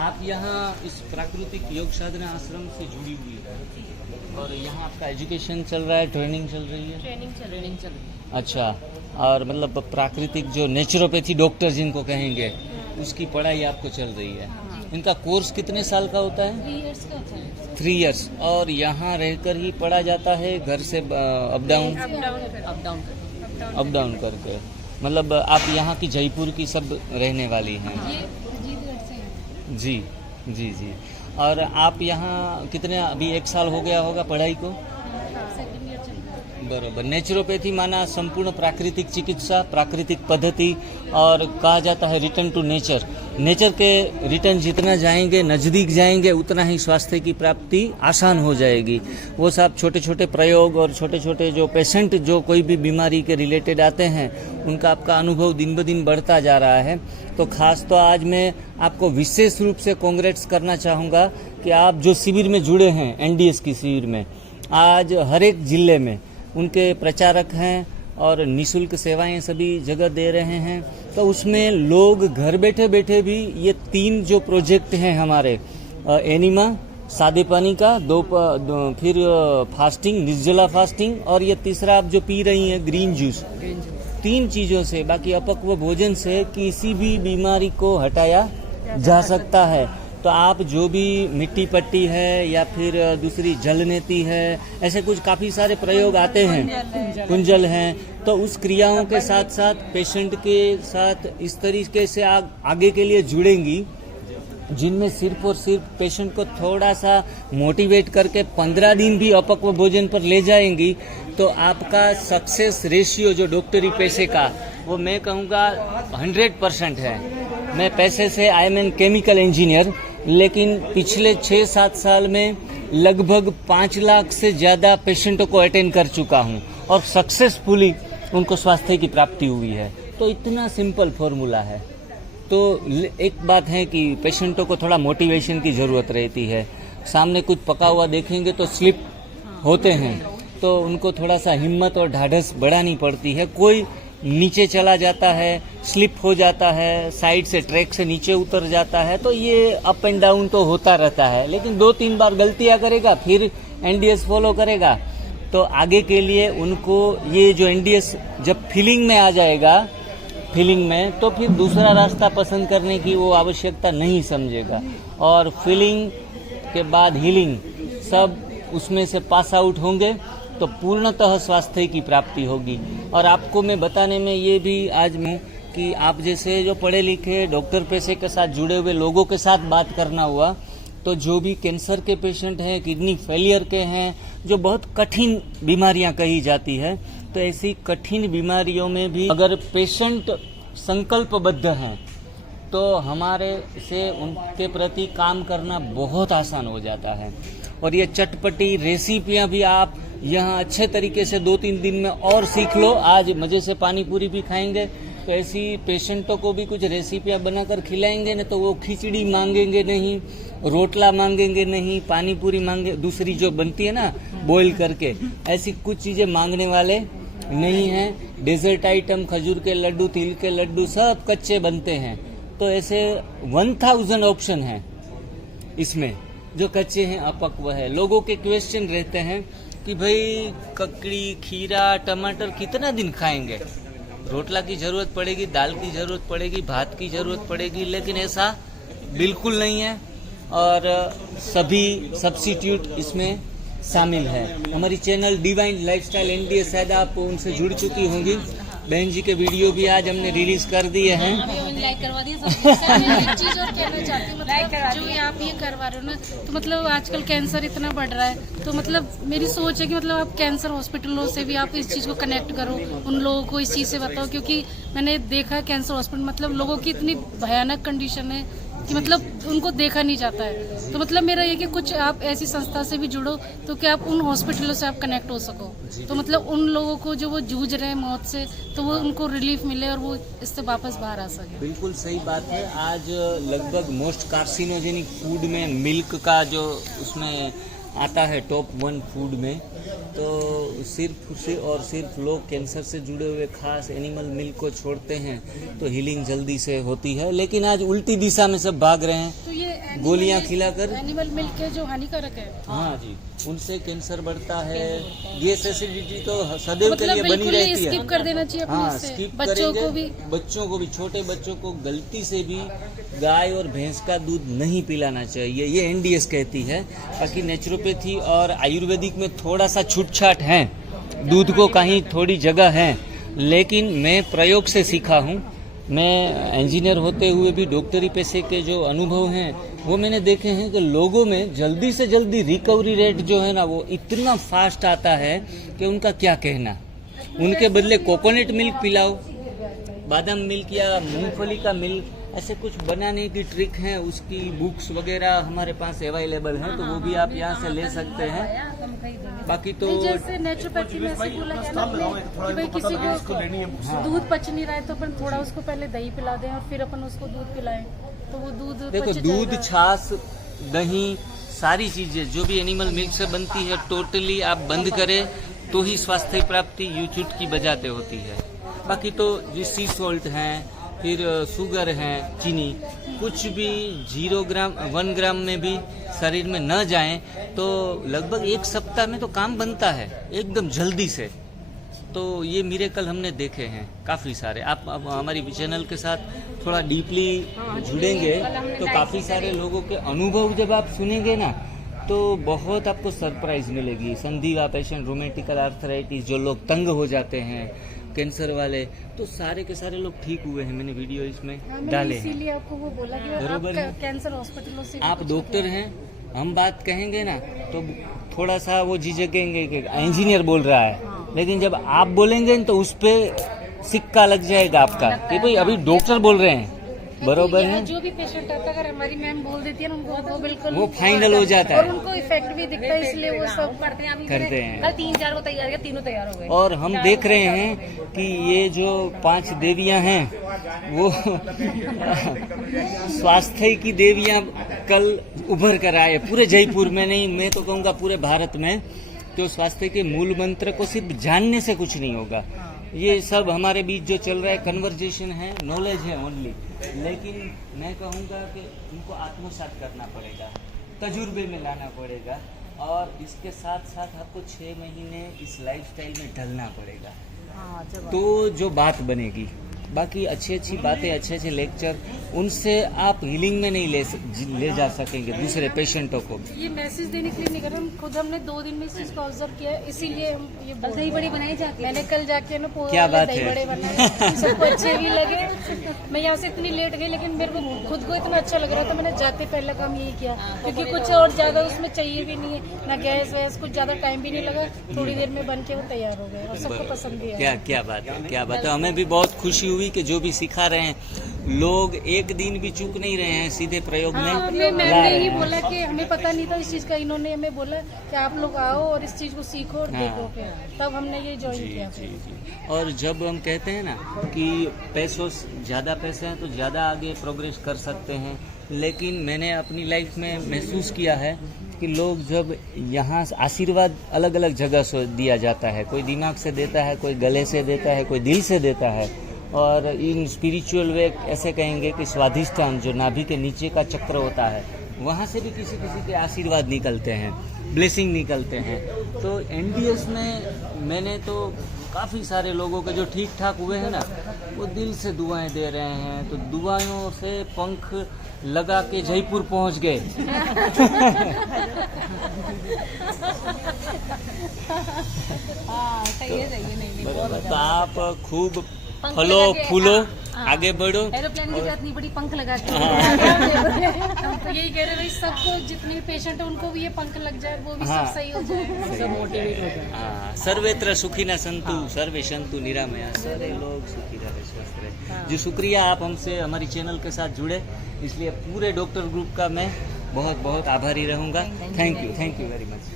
आप यहाँ इस प्राकृतिक योग साधना आश्रम से जुड़ी हुई है और यहाँ आपका एजुकेशन चल रहा है, ट्रेनिंग चल रही है? ट्रेनिंग चल रही है। अच्छा, और मतलब प्राकृतिक जो नेचुरोपैथी डॉक्टर जिनको कहेंगे उसकी पढ़ाई आपको चल रही है। इनका कोर्स कितने साल का होता है? 3 इयर्स का होता है। 3 इयर्स। और यहाँ रहकर ही पढ़ा जाता है, घर से अप डाउन करके? मतलब आप यहाँ की जयपुर की सब रहने वाली हैं? ये जीतगढ़ से है। जी जी जी। और आप यहाँ कितने, अभी 1 साल हो गया होगा पढ़ाई को? सेकंड ईयर चल रहा है। बरोबर। नेचुरोपैथी माना संपूर्ण प्राकृतिक चिकित्सा, प्राकृतिक पद्धति, और कहा जाता है रिटर्न टू नेचर। नेचर के रिटर्न जितना जाएंगे, नज़दीक जाएंगे, उतना ही स्वास्थ्य की प्राप्ति आसान हो जाएगी। वो सब छोटे छोटे प्रयोग और छोटे छोटे जो पेशेंट जो कोई भी बीमारी के रिलेटेड आते हैं, उनका आपका अनुभव दिन ब दिन बढ़ता जा रहा है। तो खास तो आज मैं आपको विशेष रूप से कांग्रेट्स करना चाहूँगा कि आप जो शिविर में जुड़े हैं, एनडीएस की शिविर में, आज हर एक जिले में उनके प्रचारक हैं और निःशुल्क सेवाएं सभी जगह दे रहे हैं। तो उसमें लोग घर बैठे बैठे भी ये 3 जो प्रोजेक्ट हैं हमारे, एनिमा सादे पानी का, फिर फास्टिंग, निर्जला फास्टिंग, और ये तीसरा आप जो पी रही हैं ग्रीन जूस, 3 चीज़ों से, बाकी अपक्व भोजन से किसी भी बीमारी को हटाया जा सकता है। तो आप जो भी मिट्टी पट्टी है या फिर दूसरी जलनेती है, ऐसे कुछ काफ़ी सारे प्रयोग आते हैं, कुंजल हैं, तो उस क्रियाओं के साथ साथ पेशेंट के साथ इस तरीके से आगे के लिए जुड़ेंगी, जिनमें सिर्फ और सिर्फ पेशेंट को थोड़ा सा मोटिवेट करके 15 दिन भी अपक्व भोजन पर ले जाएंगी, तो आपका सक्सेस रेशियो जो डॉक्टरी पैसे का, वो मैं कहूँगा 100% है। मैं पैसे से I am an chemical engineer, लेकिन पिछले 6-7 साल में लगभग 5 लाख से ज़्यादा पेशेंटों को अटेंड कर चुका हूँ और सक्सेसफुली उनको स्वास्थ्य की प्राप्ति हुई है। तो इतना सिंपल फॉर्मूला है। तो एक बात है कि पेशेंटों को थोड़ा मोटिवेशन की ज़रूरत रहती है। सामने कुछ पका हुआ देखेंगे तो स्लिप होते हैं, तो उनको थोड़ा सा हिम्मत और ढाढ़स बढ़ानी पड़ती है। कोई नीचे चला जाता है, स्लिप हो जाता है, साइड से ट्रैक से नीचे उतर जाता है, तो ये अप एंड डाउन तो होता रहता है। लेकिन 2-3 बार गलतियां करेगा, फिर एनडीएस फॉलो करेगा, तो आगे के लिए उनको ये जो एनडीएस जब फीलिंग में आ जाएगा, फीलिंग में, तो फिर दूसरा रास्ता पसंद करने की वो आवश्यकता नहीं समझेगा। और फीलिंग के बाद हीलिंग, सब उसमें से पास आउट होंगे तो पूर्णतः स्वास्थ्य की प्राप्ति होगी। और आपको मैं बताने में ये भी आज मैं कि आप जैसे जो पढ़े लिखे डॉक्टर पेशे के साथ जुड़े हुए लोगों के साथ बात करना हुआ, तो जो भी कैंसर के पेशेंट हैं, किडनी फेलियर के हैं, जो बहुत कठिन बीमारियां कही जाती है, तो ऐसी कठिन बीमारियों में भी अगर पेशेंट संकल्पबद्ध हैं, तो हमारे से उनके प्रति काम करना बहुत आसान हो जाता है। और ये चटपटी रेसिपियां भी आप यहाँ अच्छे तरीके से 2-3 दिन में और सीख लो। आज मज़े से पानी पूरी भी खाएंगे, तो ऐसी पेशेंटों को भी कुछ रेसिपियां बनाकर खिलाएंगे ना, तो वो खिचड़ी मांगेंगे नहीं, रोटला मांगेंगे नहीं, पानी पूरी मांगे, दूसरी जो बनती है ना बॉईल करके, ऐसी कुछ चीज़ें मांगने वाले नहीं हैं। डेजर्ट आइटम, खजूर के लड्डू, तिल के लड्डू, सब कच्चे बनते हैं। तो ऐसे 1000 ऑप्शन हैं इसमें जो कच्चे हैं, अपक्व है। लोगों के क्वेश्चन रहते हैं कि भाई ककड़ी, खीरा, टमाटर कितना दिन खाएंगे? रोटला की ज़रूरत पड़ेगी, दाल की ज़रूरत पड़ेगी, भात की ज़रूरत पड़ेगी, लेकिन ऐसा बिल्कुल नहीं है। और सभी सब्स्टिट्यूट इसमें शामिल है। हमारी चैनल डिवाइन लाइफस्टाइल एनडीएस, शायद आप उनसे जुड़ चुकी होंगी। बहन जी के वीडियो भी आज हमने रिलीज कर दिए हैं। लाइक करवा दिए सब। एक चीज और कहना चाहती हूँ, मतलब जो आप ये करवा रहे हो ना, तो मतलब आजकल कैंसर इतना बढ़ रहा है, तो मतलब मेरी सोच है कि मतलब आप कैंसर हॉस्पिटलों से भी आप इस चीज़ को कनेक्ट करो, उन लोगों को इस चीज़ से बताओ, क्योंकि मैंने देखा कैंसर हॉस्पिटल मतलब लोगों की इतनी भयानक कंडीशन है कि मतलब उनको देखा नहीं जाता है। तो मतलब मेरा ये कि कुछ आप ऐसी संस्था से भी जुड़ो, तो कि आप उन हॉस्पिटलों से आप कनेक्ट हो सको, तो मतलब उन लोगों को जो वो जूझ रहे हैं मौत से, तो वो उनको रिलीफ मिले और वो इससे वापस बाहर आ सके। बिल्कुल सही बात है। आज लगभग मोस्ट कार्सिनोजेनिक फूड में मिल्क का जो उसमें आता है टॉप 1 फूड में, तो सिर्फ लोग कैंसर से जुड़े हुए खास एनिमल मिल्क को छोड़ते हैं तो हीलिंग जल्दी से होती है। लेकिन आज उल्टी दिशा में सब भाग रहे हैं, तो ये गोलियां खिलाकर। एनिमल मिल्क के जो हानिकारक है, हाँ जी, उनसे कैंसर बढ़ता है, गैस एसिडिटी तो सदैव के लिए बनी बिल्कुल रहती है। स्किप कर देना चाहिए अपने हाँ, इससे। स्किप बच्चों को भी, बच्चों को भी, छोटे बच्चों को गलती से भी गाय और भैंस का दूध नहीं पिलाना चाहिए, ये एनडीएस कहती है। बाकी नेचुरोपैथी और आयुर्वेदिक में थोड़ा सा छूटछाट है, दूध को कहीं थोड़ी जगह है, लेकिन मैं प्रयोग से सीखा हूँ। मैं इंजीनियर होते हुए भी डॉक्टरी पेशे के जो अनुभव हैं वो मैंने देखे हैं कि लोगों में जल्दी से जल्दी रिकवरी रेट जो है ना वो इतना फास्ट आता है कि उनका क्या कहना। उनके बदले कोकोनट मिल्क पिलाओ, बादाम मिल्क या मूंगफली का मिल्क, ऐसे कुछ बनाने की ट्रिक है, उसकी बुक्स वगैरह हमारे पास अवेलेबल हैं, तो वो भी आप यहाँ से ले सकते हैं। बाकी तो जैसे नेचुरोपैथी में ऐसे बोला गया ना कि भाई किसी को दूध पच नहीं रहा है तो अपन थोड़ा उसको पहले दही पिला दें और फिर अपन उसको दूध पिलाएं, तो वो दूध देखो, पच दूध, जाएगा। छाछ, दही, सारी चीजें जो भी एनिमल मिल्क से बनती है टोटली आप बंद करें तो ही स्वास्थ्य प्राप्ति यूं चुटकी बजाते होती है। बाकी तो जो सी सॉल्ट हैं, फिर शुगर है, चीनी, कुछ भी 0 ग्राम 1 ग्राम में भी शरीर में न जाए तो लगभग 1 सप्ताह में तो काम बनता है एकदम जल्दी से। तो ये मिरेकल हमने देखे हैं काफ़ी सारे। आप अब हमारी चैनल के साथ थोड़ा डीपली जुड़ेंगे तो काफ़ी सारे लोगों के अनुभव जब आप सुनेंगे ना तो बहुत आपको सरप्राइज मिलेगी। संधिवा पेशेंट, रोमेटिकल आर्थराइटिस, जो लोग तंग हो जाते हैं, कैंसर वाले, तो सारे के सारे लोग ठीक हुए हैं। मैंने वीडियो इसमें डाले हैं, इसीलिए आपको वो बोला कि बरोबर है। आप कैंसर हॉस्पिटलों से आप डॉक्टर हैं, हम बात कहेंगे ना तो थोड़ा सा वो झिझकेंगे कि इंजीनियर बोल रहा है, लेकिन जब आप बोलेंगे तो उस पे सिक्का लग जाएगा आपका कि भाई अभी डॉक्टर बोल रहे हैं, बरोबर है। जो भी पेशेंट आता है अगर हमारी मैम बोल देती है ना उनको, वो बिल्कुल वो फाइनल हो जाता और है उनको इफेक्ट भी दिखता है, इसलिए वो सब करते हैं। कल 3-4 को तैयार किया, तीनों तैयार हो गए। और हम देख रहे हैं कि ये जो 5 देवियां हैं वो स्वास्थ्य की देवियां कल उभर कर आए पूरे जयपुर में, नहीं मैं तो कहूँगा पूरे भारत में। तो स्वास्थ्य के मूल मंत्र को सिर्फ जानने से कुछ नहीं होगा, ये सब हमारे बीच जो चल रहा है कन्वर्जेशन है, नॉलेज है ओनली, लेकिन मैं कहूँगा कि उनको आत्मसात करना पड़ेगा, तजुर्बे में लाना पड़ेगा, और इसके साथ साथ आपको 6 महीने इस लाइफस्टाइल में ढलना पड़ेगा, तो जो बात बनेगी। बाकी अच्छी अच्छी बातें, अच्छे अच्छे लेक्चर, उनसे आप हीलिंग में नहीं ले जा सकेंगे दूसरे पेशेंटों को। ये मैसेज देने के लिए नहीं कर रहे हम, खुद हमने 2 दिन में इस चीज को ऑब्जर्व किया है, इसीलिए हम ये दही बड़ी बनाई जाती है। मैंने कल जाके ना क्या बात दही है। बड़े बनाए, सबको अच्छे भी लगे। मैं यहाँ से इतनी लेट गई लेकिन मेरे को खुद को इतना अच्छा लग रहा था, मैंने जाते पहले काम यही किया, क्योंकि कुछ और ज्यादा उसमें चाहिए भी नहीं है, ना गैस वैस, कुछ ज्यादा टाइम भी नहीं लगा, थोड़ी देर में बन के वो तैयार हो गए और सबको पसंद भी आया। क्या बात है, क्या बात है। हमें भी बहुत खुशी हुई कि जो भी सिखा रहे हैं लोग एक दिन भी चूक नहीं रहे हैं, सीधे प्रयोग में हमें मैम ला ने रहे ही हैं। बोला कि हमें पता नहीं था इस चीज का, इन्होंने हमें बोला कि आप लोग आओ और इस चीज को सीखो और देखो, फिर तब हमने ये ज्वाइन किया। जी जी। और जब हम कहते हैं ना कि पैसों ज़्यादा पैसे हैं तो ज़्यादा आगे प्रोग्रेस कर सकते हैं, लेकिन मैंने अपनी लाइफ में महसूस किया है कि लोग जब यहाँ आशीर्वाद अलग अलग जगह से दिया जाता है, कोई दिमाग से देता है, कोई गले से देता है, कोई दिल से देता है, और इन स्पिरिचुअल वे ऐसे कहेंगे कि स्वाधिष्ठान जो नाभि के नीचे का चक्र होता है, वहाँ से भी किसी किसी के आशीर्वाद निकलते हैं, ब्लेसिंग निकलते हैं। तो एनडीएस में मैंने तो काफ़ी सारे लोगों के जो ठीक ठाक हुए हैं ना, वो दिल से दुआएं दे रहे हैं, तो दुआओं से पंख लगा के जयपुर पहुंच गए। तो आप खूब फलो फूलो, आगे बढ़ो। एरोप्लेन की जरूरत नहीं पड़ी, पंख लगा के हम तो यही कह रहे भाई, सबको जितने पेशेंट है उनको भी ये पंख लग जाए, वो भी सब सही हो जाए, सब मोटिवेट हो जाए। हाँ, सर्वेत्र सुखिना संतु, सर्वे संतु निरामया, सारे लोग सुखी रहे, स्वस्थ रहे। जी शुक्रिया, आप हमसे हमारी चैनल के साथ जुड़े, इसलिए पूरे डॉक्टर ग्रुप का मैं बहुत बहुत आभारी रहूँगा। Thank you very much.